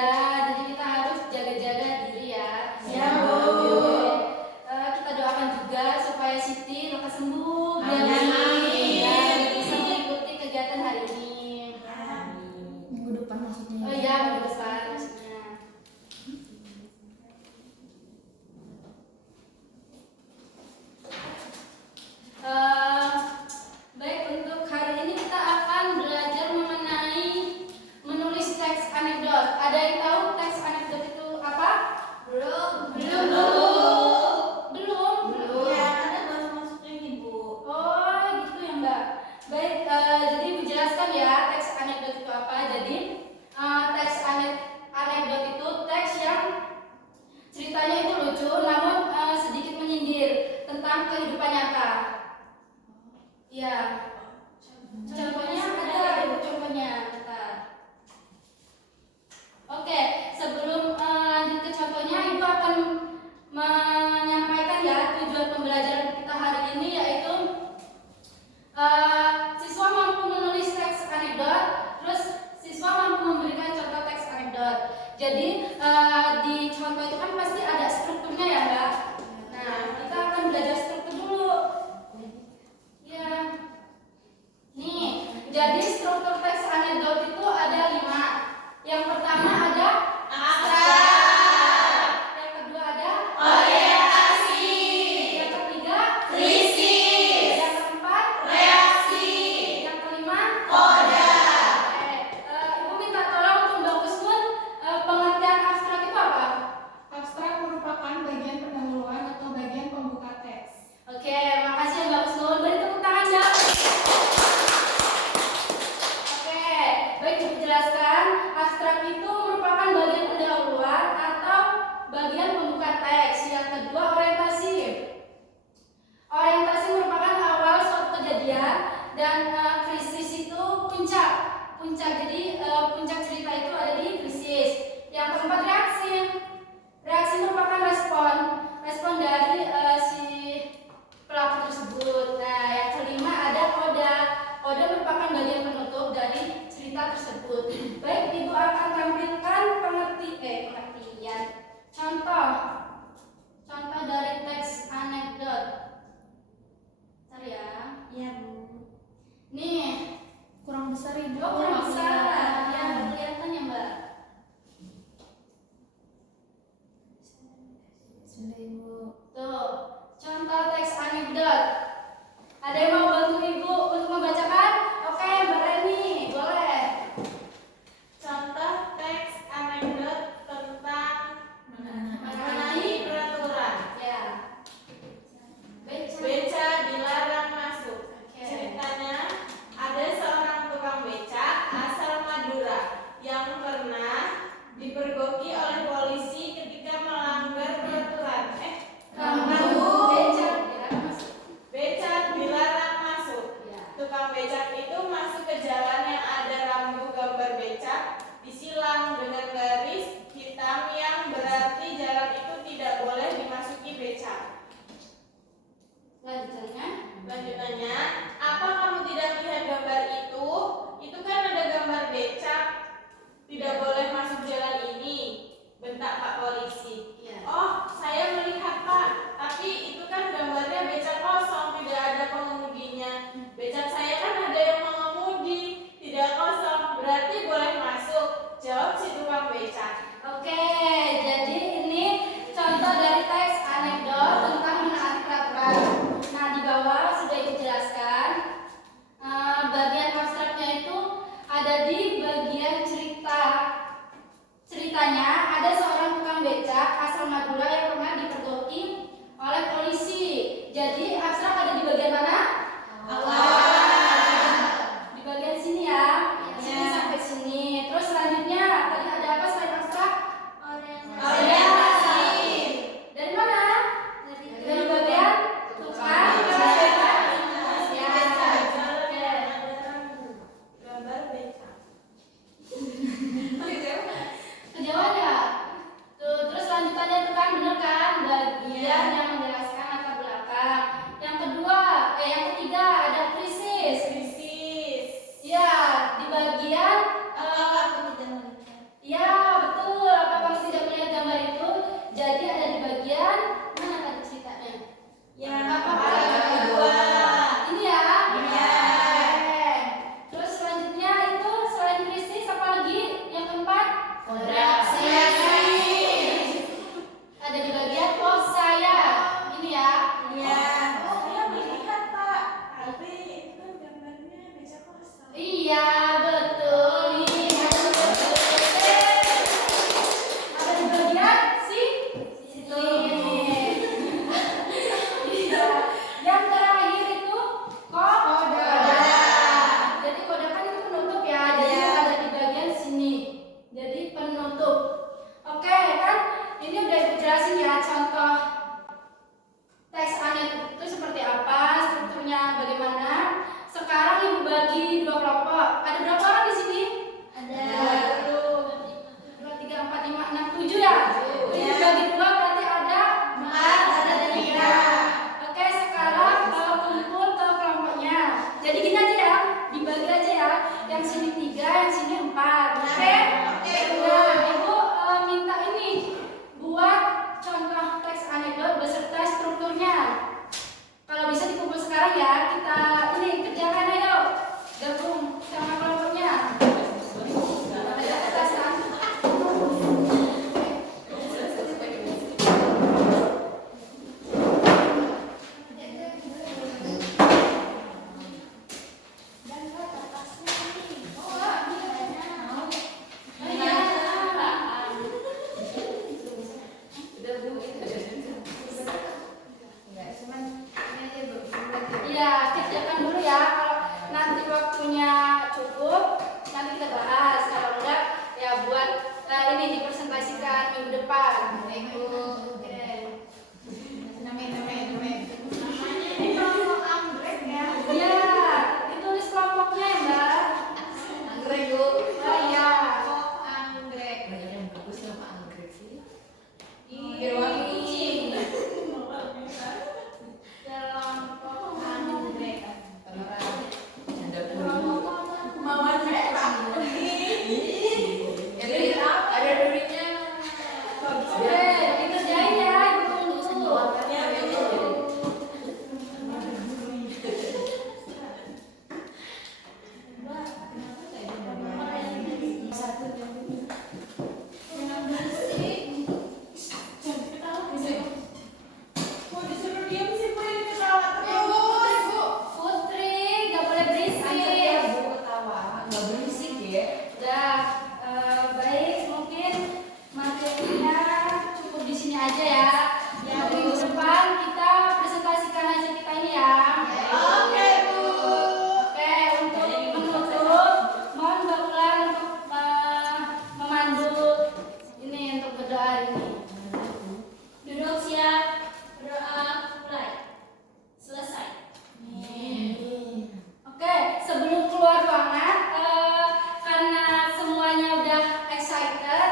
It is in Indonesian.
Ya, jadi kita harus jaga-jaga diri ya. Ya, Bu. Kita doakan juga supaya Siti lekas sembuh. Amin. Ya, bisa mengikuti kegiatan hari ini. Minggu depan maksudnya. Oh iya, minggu depan maksudnya. Baik, untuk hari ini kita akan belajar mengenai menulis teks anekdot. Ada yang tahu teks anekdot itu apa? Belum. Ya, ada masuk-masuknya nih, Bu. Oh, gitu ya Mbak. Baik, jadi Ibu jelaskan ya teks anekdot itu apa. Jadi teks anekdot itu teks yang ceritanya itu lucu, namun sedikit menyindir tentang kehidupan nyata. Ya, contohnya ada Ibu contohnya. Bentar. Oke, sebelum lanjut ke contohnya, Ibu akan menyampaikan ya tujuan pembelajaran kita hari ini, yaitu siswa mampu menulis teks anekdot, terus siswa mampu memberikan contoh teks anekdot. Jadi di contoh itu kan pasti ada strukturnya ya Mbak. Nah, kita akan belajar struktur dulu. Ya, nih, jadi struktur teks anekdot itu ada 5. Yang pertama ada abstrak. Yang kedua ada Orientasi. yang ketiga Krisis. yang keempat Reaksi. yang kelima Koda. Oke, Ibu minta tolong untuk Mbak Kusnun, pengertian abstrak itu apa? Abstrak merupakan bagian pendahuluan ini dipresentasikan minggu depan. Oke. Namanya kelompok anggrek ya. Ya, ditulis kelompoknya ya, Mbak. Anggrek Bu. Oh iya. Kelompok anggrek. Banyak yang bagus nama anggrek sih. Biar wangi kucing. Kelompok anggrek. Ada pun. Mawar merah. Jadi ada durinya. Oke, dikerjain ya, tunggu dulu. Ya, betul. Mau disuruh diam sih Bu, ini ketawa terus. Putri, nggak boleh berisik. Bu ketawa, nggak berisik ya. Udah, baik, mungkin materinya cukup di sini aja ya. Yang minggu depan kita presentasikan aja kita ini ya. Oke Bu. Oke, untuk menutup, mohon Mbak Ulan untuk memandu ini untuk berdoa ini. Duduk siap, berdoa mulai. Selesai. Oke, sebelum keluar ruangan, karena semuanya udah excited,